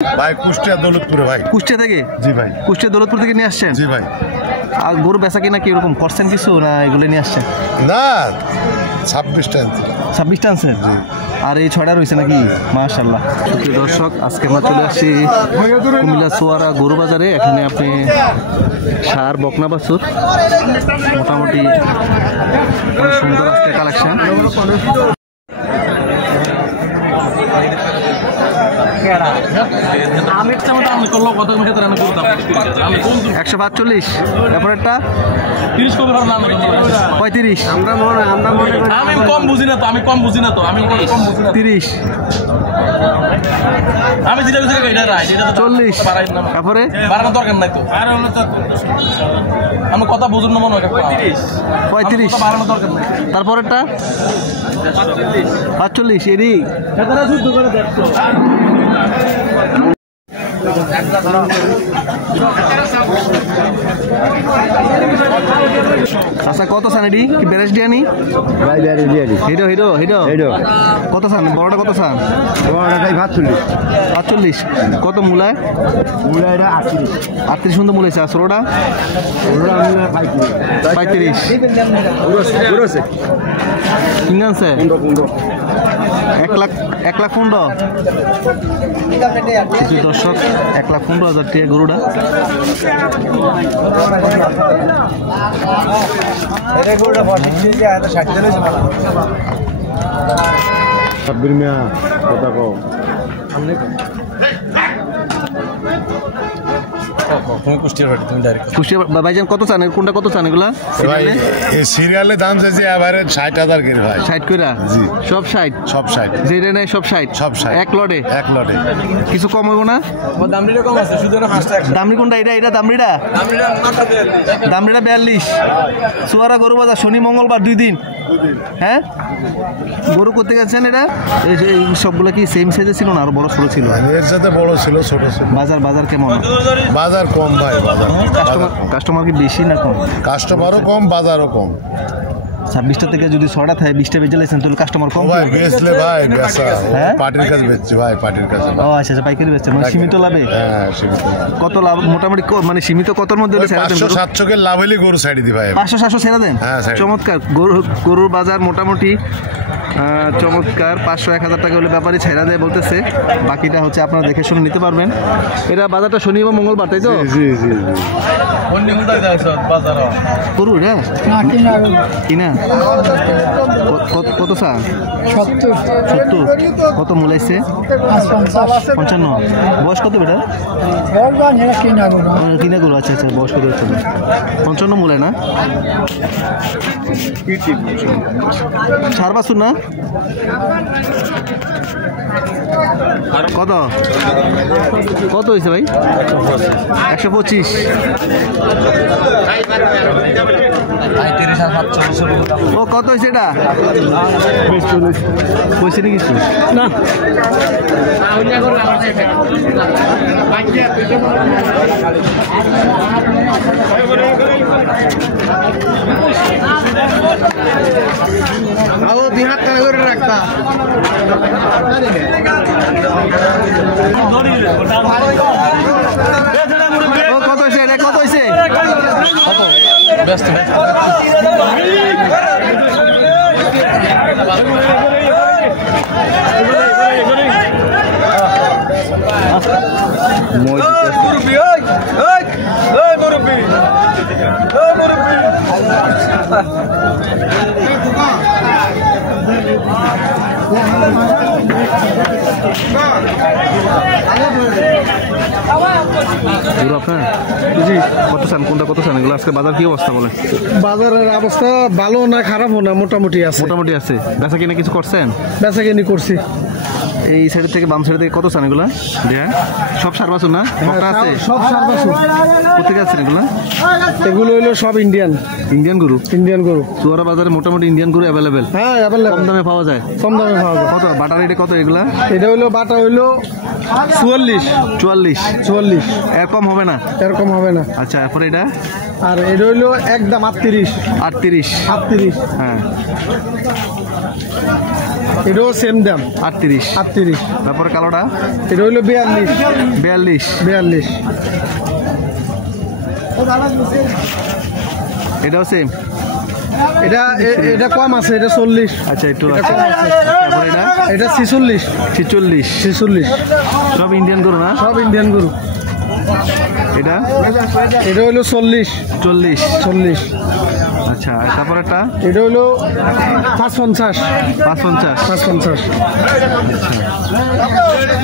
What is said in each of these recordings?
ভাই কুষ্টিয়া দৌলতপুরে ভাই। কুষ্টিয়া থেকে? জি ভাই। কুষ্টিয়া দৌলতপুর থেকে নিয়ে আসছেন? জি ভাই। আর গরু বেচা কিনা কি এরকম করছেন কিছু না এগুলো নিয়ে আসছেন? না 26টা আনছি। 26টা আনছেন? আর এই 6টা রয়েছে নাকি? মাশাআল্লাহ। দর্শক আজকে আমরা চলে আসছি কুমিল্লা সোয়ারা গরু বাজারে। এখানে আপনি সার বকনা বাছুর মোটামুটি অনেক সুন্দর আজকে কালেকশন। আমি 145 তারপরেরটা 30 কবে হবে না 35 আমি কম বুঝি না তো আমি কম বুঝি না 30 আমি যেটা বুঝি এটা রাইট এটা 40 তারপরে বাড়ানোর দরকার নাই তো আর হলো তো আমি কথা বুঝুন না মনে হয় 35 বাড়ানোর দরকার নাই তারপরেরটা 45 এরই সেটা যুদ্ধ করে দেখছো আচ্ছা কত চান এটি কি ব্যারেজ ডিয়ানি ভাই ব্যারেজ ডিয়ানি হিরো হিরো হিরো হিরো কত চান বড়টা কত চান? বড়টাই 45 কত মূলায়? মূলা এটা 38 সুন্দর মূল আছে। আর ষোলোটা 35 কিনে আনছে 1,15,000 দর্শক 1,15,000 টাকা গরুটা। সাব্বির মিয়া কথা কও কুষ্টিয়া ভাইজান কত চান? কোনটা কত চান এগুলা? এই সিরিয়ালে দাম চাইছে এভারেজ 60,000 করে ভাই। 60 কইরা? জি সব 60 সব 60 যেটা নেই সব 60 সব 60 এক লটে এক লটে। কিছু কম হইব না? দামটা কম আছে শুধু না 5 টাকা দামড়ি কোনটা? এটা দামড়িটা দামড়িটা 42 সোয়ারা গরু বাজার শনি মঙ্গলবার 2 দিন। হ্যাঁ গরু করতে গেছেন এটা এই যে সবগুলো কি সেম সাইজে ছিল না আরো বড় ছোট ছিল? এর সাথে বড় ছিল ছোট ছিল। বাজার কেমন? বাজার কম ভাই। বাজার কাস্টমার কি বেশি না কম? কাস্টমারও কম বাজারও কম। 26টা থেকে যদি 6টা থাকে 20টা বেজে লাইছেন তাহলে কাস্টমার কম ভাই বেচলে ভাই বেচা হ্যাঁ পার্টির কাছে বেচছি ভাই পার্টির কাছে। ও আচ্ছা পাইকারি বেচছেন মানে সীমিত লাভে? হ্যাঁ সীমিত। কত লাভ মোটামুটি মানে সীমিত কতর মধ্যে? 500-700 কে লাভ হলে গরু ছাড়ি দি ভাই। 500-700 ছেড়ে দেন? চমৎকার। গরুর বাজার মোটামুটি চমৎকার। 500-1000 টাকা হলে ব্যাপারী ছেড়া দেয় বলতেছে। বাকিটা হচ্ছে আপনারা দেখে শুনে নিতে পারবেন। এটা বাজারটা শনি এবং মঙ্গলবার তাই তো? জি জি গরু এটা কিনা কত চা? 70 কত মূলাইছে? 55 বয়স কত বেটা? কিনা গরু আচ্ছা বয়স কত হচ্ছে? 55 মূলায় না? সার বাছুর না? কত হয়েছে ভাই? 125 ও কত হয়েছে এটা? পয়সা নিয়ে কিছু না বিহার করে রাখতা কত হয়েছে এটা? কত হয়েছে? কত চান? কোনটা কত চান এগুলো? আজকে বাজার কি অবস্থা বলে? বাজারের অবস্থা ভালো না খারাপ না, মোটামুটি আছে। মোটামুটি আছে। বেচা কিনে কিছু করছেন? বেচা কিনে করছি। এই সাইড থেকে বাম সাইড থেকে কত চান এগুলা? সব সার বাছুর না? সব সার বাছুর। কোথেকে আছেন এগুলা? এগুলো হলো সব ইন্ডিয়ান গরু। সোয়ারা বাজারে মোটামুটি ইন্ডিয়ান গরু অ্যাভেলেবেল। হ্যাঁ অ্যাভেলেবেল। কম দামে পাওয়া যায়? কম দামে পাওয়া যায়। কত বাটা রেটে কত এগুলা? এটা হলো বাটা হইলো 44 এরকম হবে না? এরকম হবে না। আচ্ছা এরপরে এটা? আর এটা হইলো একদম 38 হ্যাঁ এটাও সেম দাম 38। 38। তারপরে কালোটা এটা হইলো 42। 42। 42। এটাও সেম। এটা কম আছে, এটা 40। আচ্ছা একটু এটা আছে। কম আছে। তারপরে এটা 46। 46। 46। সব ইন্ডিয়ান গরু না? সব ইন্ডিয়ান গরু। এটা হইলো 40। 40। 40। আচ্ছা তারপরেরটা এটা হইলো 550। 550। 550।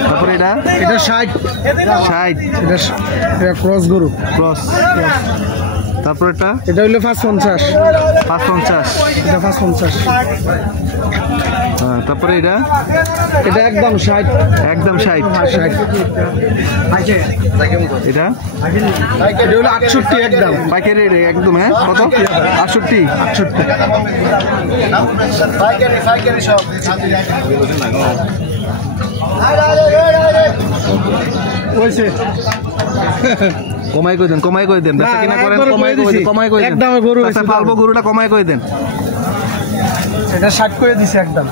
তারপরে এটা এটা 60। 60। এটা ক্রস গরু। ক্রস। তারপরেরটা এটা হইলো 550। 550। এটা 550। হ্যাঁ তারপরে এটা একদম 60। একদম 60। 60। এটা হইলো 68 একদম। পাইকারি রেট একদম। হ্যাঁ কত? 68। 68 কমাই করে দেন বেচা কিনা করেন, কমাই করে দেন। একদম গরু আচ্ছা পালবো গরুটা কমাই করে দেন। এটা 60 করে দিছে একদম।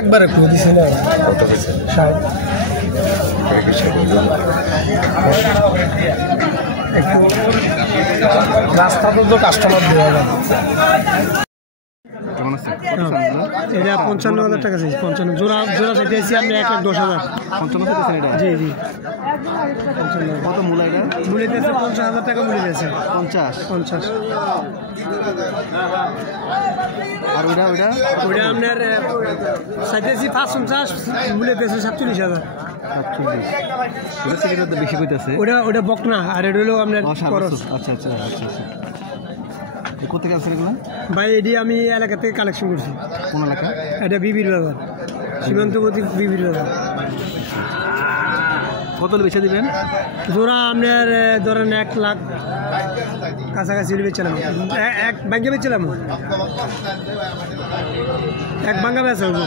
একবারে করে দিছে না। 60। রাস্তা তো কাস্টমার দেওয়া যায়। কেমন আছে? এটা 55,000 টাকা চাইছি। 55 জোড়া চাইতেছি আমি 1,10,000। 55 দিচ্ছেন এটা? জি জি। কত মূলা এটা? মূল্য দিয়েছে 50,000 টাকা মূল্য দিয়েছে। 50। 50। আর ওইটা ওইটা আপনার চাইতেছি 550, মূল্য দিয়েছে 47,000। 47। এটা থেকে তো বেশি কইতাছে। ওটা বকনা, আর এটা হলো আপনার খরচ। আচ্ছা। কোথেকে আসছে এগুলো? ভাই এটি আমি এলাকা থেকে কালেকশন করছি। কোন এলাকা? এটা বিবির বাজার, সীমান্তবর্তী বিবির বাজার। কত বেচে দিবেন? জোড়া আপনার ধরেন 1 লাখ কাছাকাছি বেচলাম। এক ব্যাংকে বেচলাম, এক ভাঙ্গা বেচা হবো।